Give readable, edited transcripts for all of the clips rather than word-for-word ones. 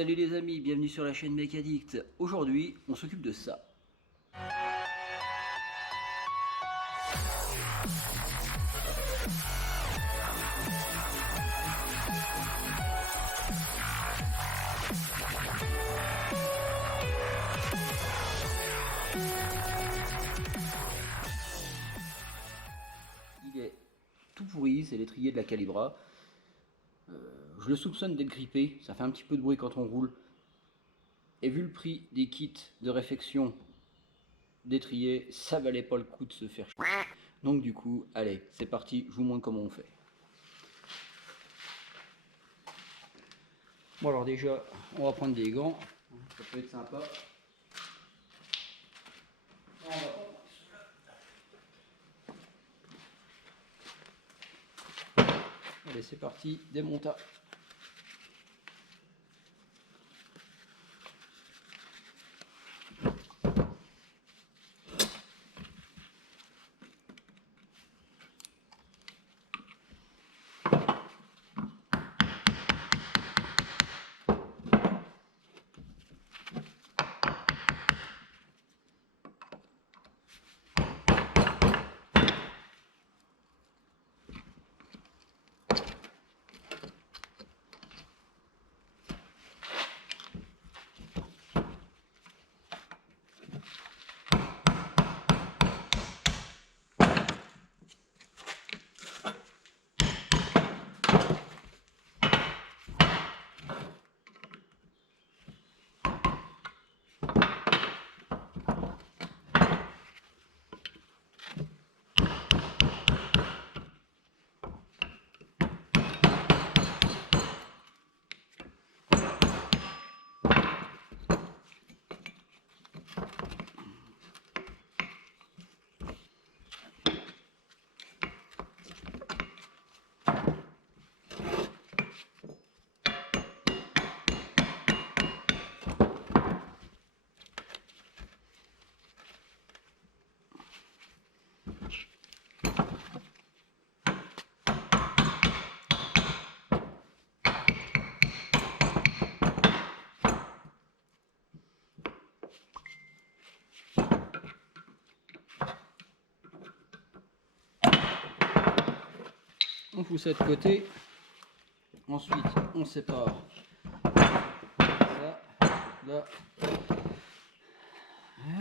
Salut les amis, bienvenue sur la chaîne Mec Addict. Aujourd'hui, on s'occupe de ça. Il est tout pourri, c'est l'étrier de la Calibra. Je le soupçonne d'être grippé, ça fait un petit peu de bruit quand on roule. Et vu le prix des kits de réfection d'étrier, ça valait pas le coup de se faire chier. Donc du coup, allez, c'est parti, je vous montre comment on fait. Bon alors déjà, on va prendre des gants, ça peut être sympa. On va prendre ceux-là. Allez, c'est parti, démontage. On fout ça de côté. Ensuite, on sépare ça, là.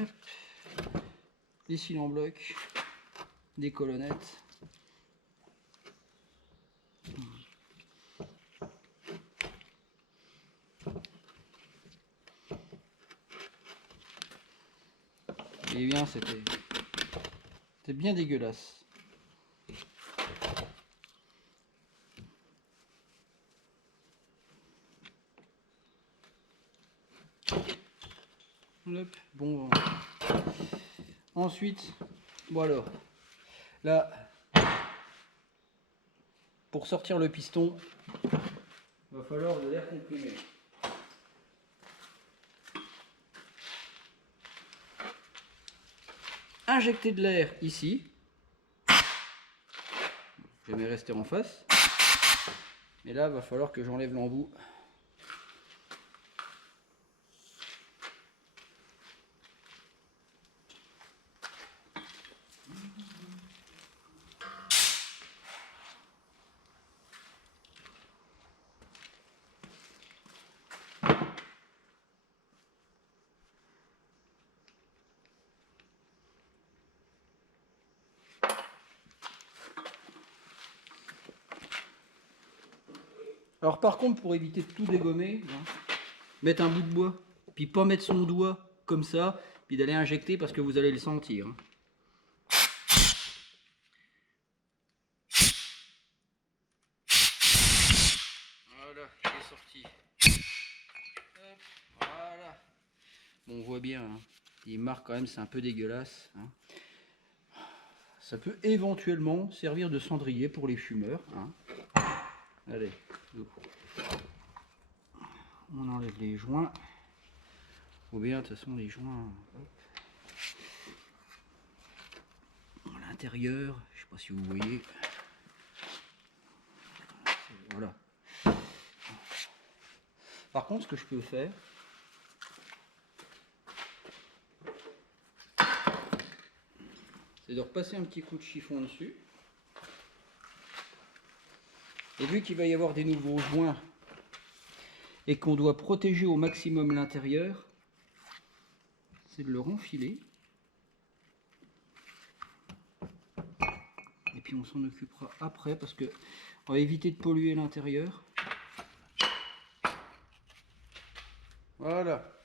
Hop. Des cils en bloc, des colonnettes. Et bien, c'était bien dégueulasse. Hop, bon. Ensuite, bon alors, là, pour sortir le piston, il va falloir de l'air comprimé. Injecter de l'air ici. Je vais rester en face. Et là, il va falloir que j'enlève l'embout. Alors par contre, pour éviter de tout dégommer, mettre un bout de bois, puis pas mettre son doigt comme ça, puis d'aller injecter parce que vous allez le sentir. Voilà, c'est sorti. Hop, voilà. Bon, on voit bien, hein. Il marque quand même, c'est un peu dégueulasse. Hein. Ça peut éventuellement servir de cendrier pour les fumeurs. Hein. Allez, on enlève les joints. Ou bien, de toute façon, les joints. À l'intérieur, je sais pas si vous voyez. Voilà. Par contre, ce que je peux faire, c'est de repasser un petit coup de chiffon dessus. Et vu qu'il va y avoir des nouveaux joints et qu'on doit protéger au maximum l'intérieur, c'est de le renfiler. Et puis on s'en occupera après parce que on va éviter de polluer l'intérieur. Voilà.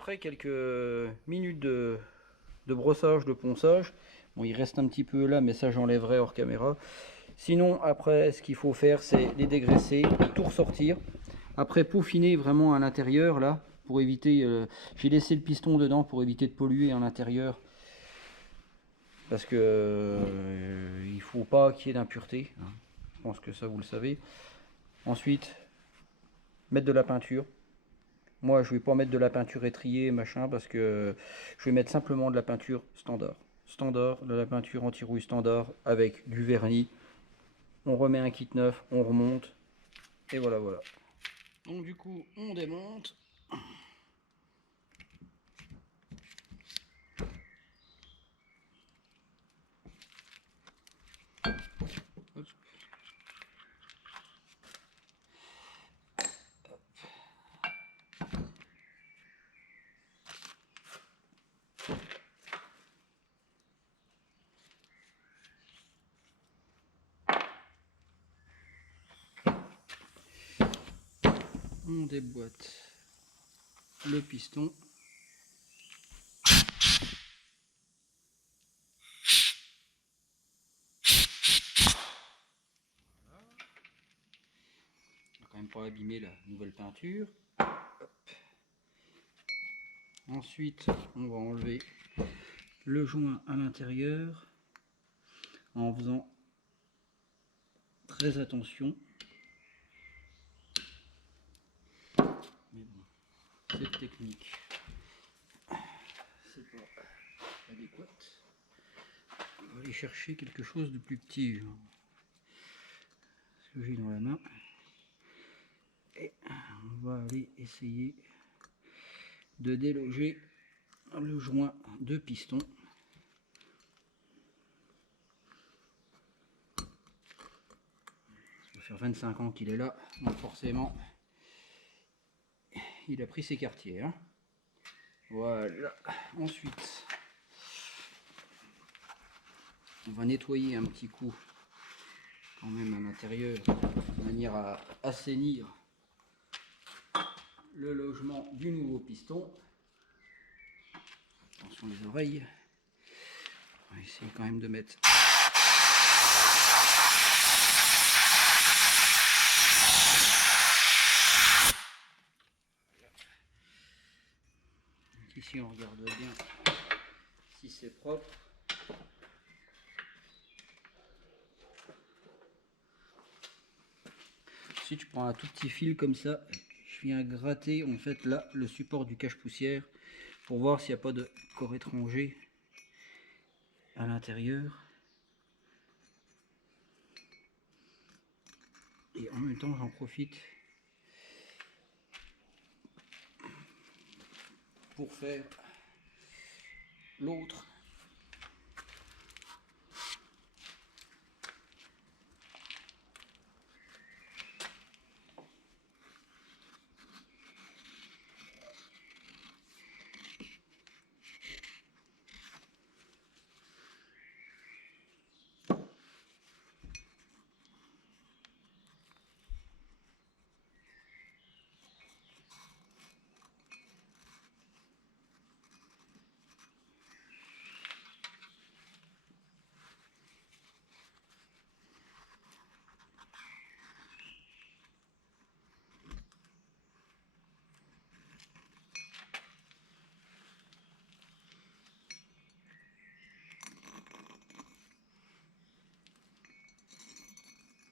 après quelques minutes de brossage, de ponçage, bon, il reste un petit peu là, mais ça j'enlèverai hors caméra. Sinon, après, ce qu'il faut faire, c'est les dégraisser, tout ressortir. Après, peaufiner vraiment à l'intérieur, là, pour éviter... j'ai laissé le piston dedans pour éviter de polluer à l'intérieur. Parce que il faut pas qu'il y ait d'impuretés. Hein. Je pense que ça, vous le savez. Ensuite, mettre de la peinture. Moi, je vais pas mettre de la peinture étriée, machin, parce que je vais mettre simplement de la peinture standard. Standard, de la peinture anti-rouille standard, avec du vernis. On remet un kit neuf, on remonte, et voilà, voilà. Donc du coup, on démonte. On déboîte le piston. On va quand même pas abîmer la nouvelle peinture. Hop. Ensuite, on va enlever le joint à l'intérieur en faisant très attention. Mais bon, cette technique, c'est pas adéquate. On va aller chercher quelque chose de plus petit. Ce que j'ai dans la main. Et on va aller essayer de déloger le joint de piston. Ça va faire 25 ans qu'il est là, donc forcément il a pris ses quartiers. Hein. Voilà. Ensuite, on va nettoyer un petit coup quand même à l'intérieur de manière à assainir le logement du nouveau piston. Attention les oreilles. On va essayer quand même de mettre ici, on regarde bien si c'est propre. Ensuite, je prends un tout petit fil comme ça, je viens gratter en fait là le support du cache-poussière pour voir s'il n'y a pas de corps étranger à l'intérieur. Et en même temps, j'en profite pour faire l'autre.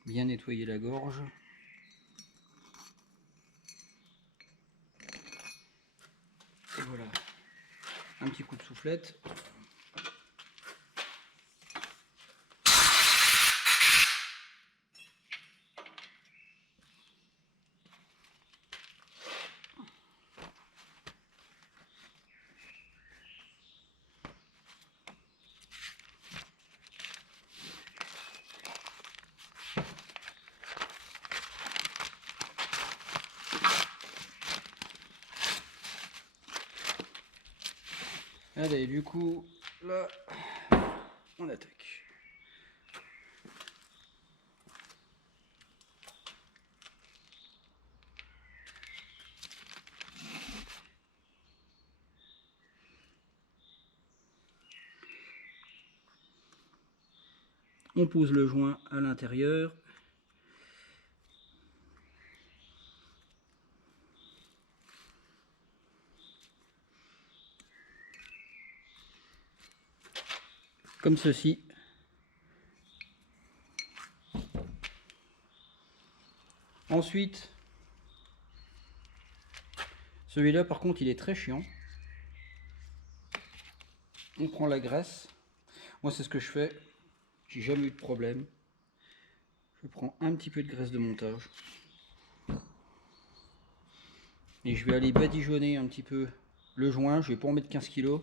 Bien nettoyer la gorge. Et voilà, un petit coup de soufflette. Allez, du coup, là, on attaque. On pose le joint à l'intérieur. Comme ceci. Ensuite, celui-là par contre il est très chiant. On prend la graisse. Moi c'est ce que je fais. J'ai jamais eu de problème. Je prends un petit peu de graisse de montage. Et je vais aller badigeonner un petit peu le joint. Je vais pas en mettre 15 kg.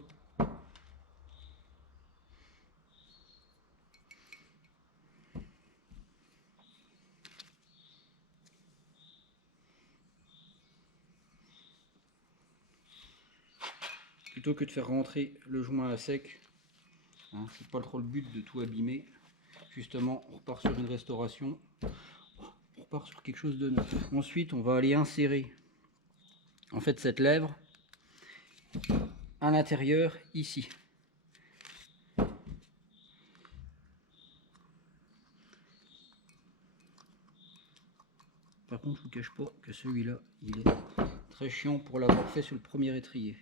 Plutôt que de faire rentrer le joint à sec. Hein, c'est pas trop le but de tout abîmer. Justement, on repart sur une restauration. On repart sur quelque chose de neuf. Ensuite, on va aller insérer en fait cette lèvre à l'intérieur ici. Par contre, je vous cache pas que celui-là, il est très chiant pour l'avoir fait sur le premier étrier.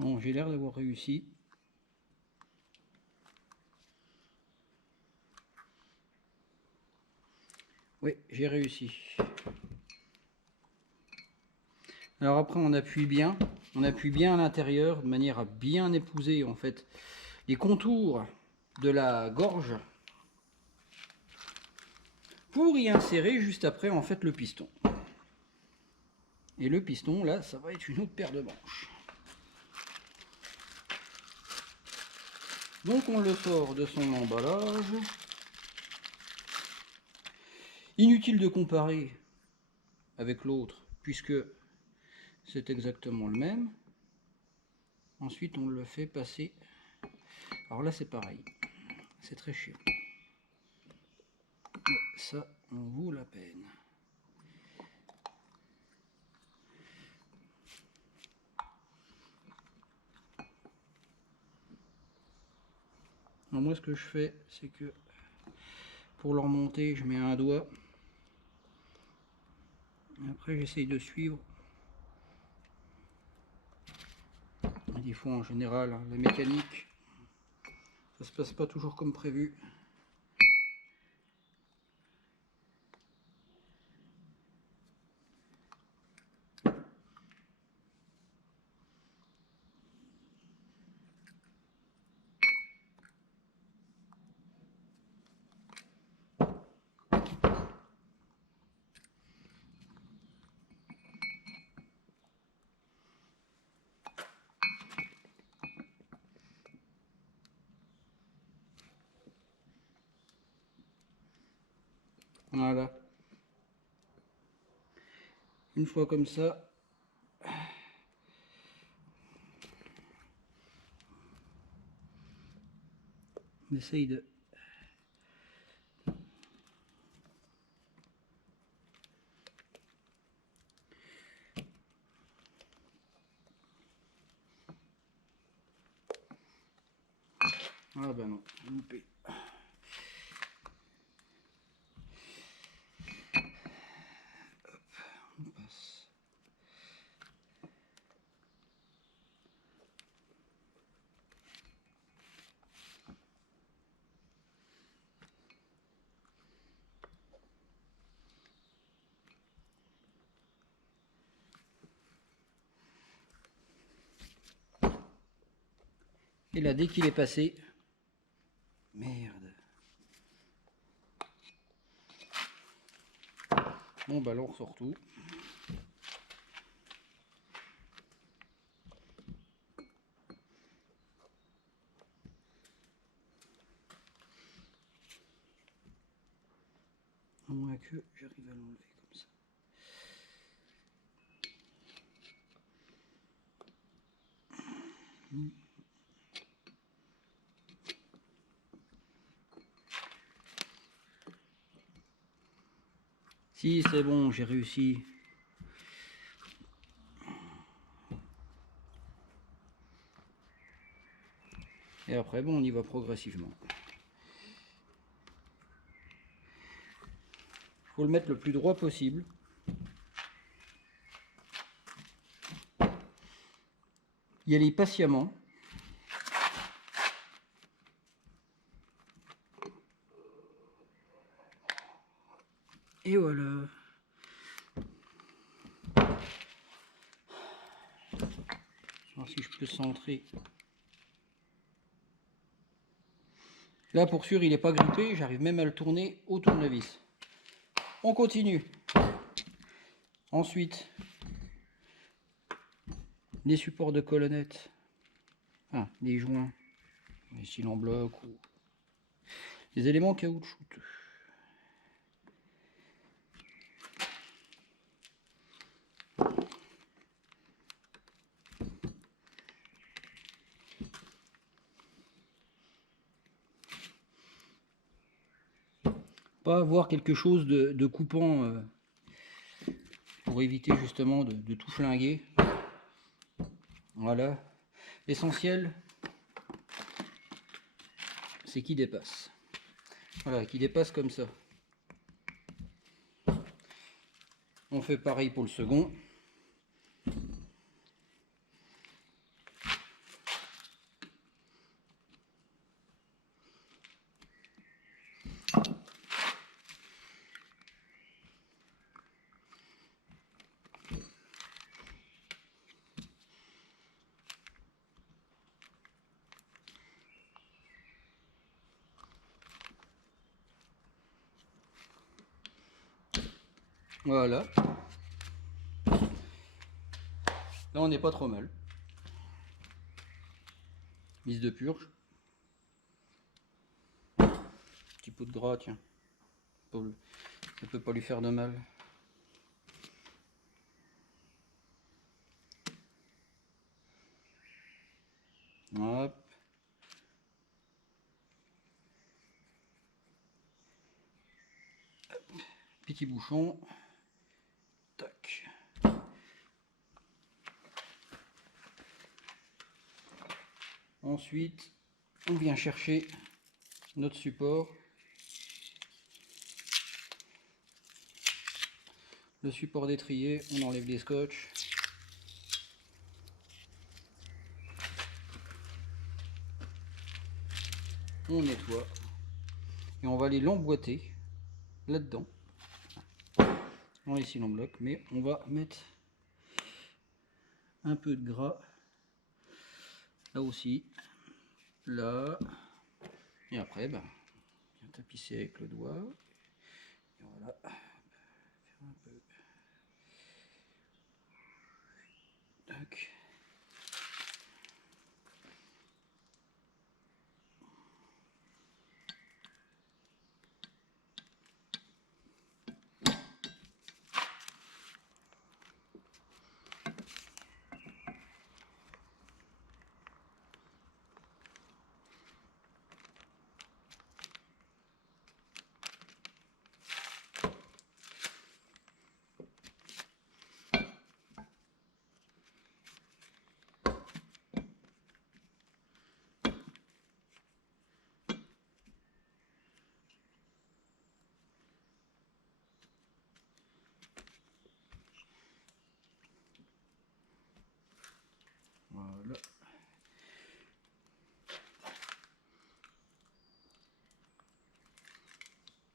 Bon, j'ai l'air d'avoir réussi. Oui, j'ai réussi. Alors après, on appuie bien à l'intérieur de manière à bien épouser en fait les contours de la gorge pour y insérer juste après en fait le piston. Et le piston, là, ça va être une autre paire de manches. Donc on le sort de son emballage. Inutile de comparer avec l'autre puisque c'est exactement le même. Ensuite on le fait passer. Alors là c'est pareil. C'est très chiant. Mais ça en vaut la peine. Alors moi ce que je fais c'est que pour le remonter je mets un doigt. Et après j'essaye de suivre. Des fois en général la mécanique ça se passe pas toujours comme prévu. Voilà. Une fois comme ça, on essaye de... Ah ben non, loupé. On passe. Et là, dès qu'il est passé, merde. Bon bah là on ressort tout. À moins que j'arrive à l'enlever comme ça. Si c'est bon, j'ai réussi. Et après, bon, on y va progressivement. Il faut le mettre le plus droit possible. Y aller patiemment. Et voilà. Alors si je peux centrer. Là pour sûr il n'est pas grippé, j'arrive même à le tourner au tournevis. On continue. Ensuite, les supports de colonnettes. Ah, les joints. Les cils en bloc ou les éléments caoutchouteux. Pas avoir quelque chose de coupant pour éviter justement de tout flinguer. Voilà. L'essentiel, c'est qu'il dépasse. Voilà, qu'il dépasse comme ça. On fait pareil pour le second. Voilà. Là, on n'est pas trop mal. Mise de purge. Petit pot de gras, tiens. Ça peut pas lui faire de mal. Hop. Petit bouchon. Tac. Ensuite, on vient chercher notre support. Le support d'étrier, on enlève les scotch. On nettoie. Et on va aller l'emboîter là-dedans. On va ici l'embloc, mais on va mettre un peu de gras là aussi. Là. Et après, ben, on vient tapisser avec le doigt. Et voilà. Faire un peu. Tac.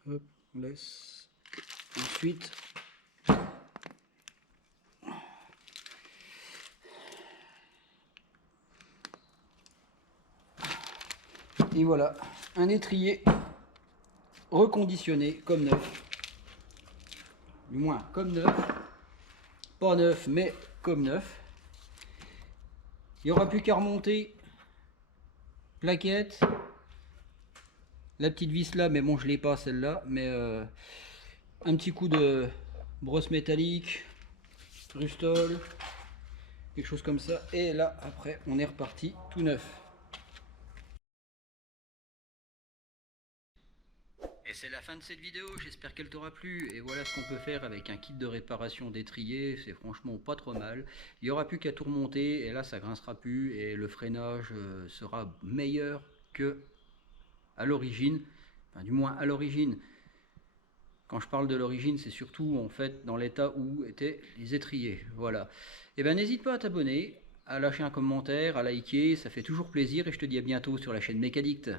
Hop, on laisse. Ensuite, et voilà, un étrier reconditionné comme neuf. Du moins comme neuf. Pas neuf, mais comme neuf. Il n'y aura plus qu'à remonter. Plaquette. La petite vis là, mais bon, je l'ai pas celle-là. Mais un petit coup de brosse métallique. Rustol. Quelque chose comme ça. Et là, après, on est reparti tout neuf. Et c'est la fin de cette vidéo, j'espère qu'elle t'aura plu. Et voilà ce qu'on peut faire avec un kit de réparation d'étrier, c'est franchement pas trop mal. Il n'y aura plus qu'à tout remonter et là ça grincera plus et le freinage sera meilleur que à l'origine. Enfin, du moins à l'origine. Quand je parle de l'origine, c'est surtout en fait dans l'état où étaient les étriers. Voilà. Et ben n'hésite pas à t'abonner, à lâcher un commentaire, à liker, ça fait toujours plaisir et je te dis à bientôt sur la chaîne Mécadicte.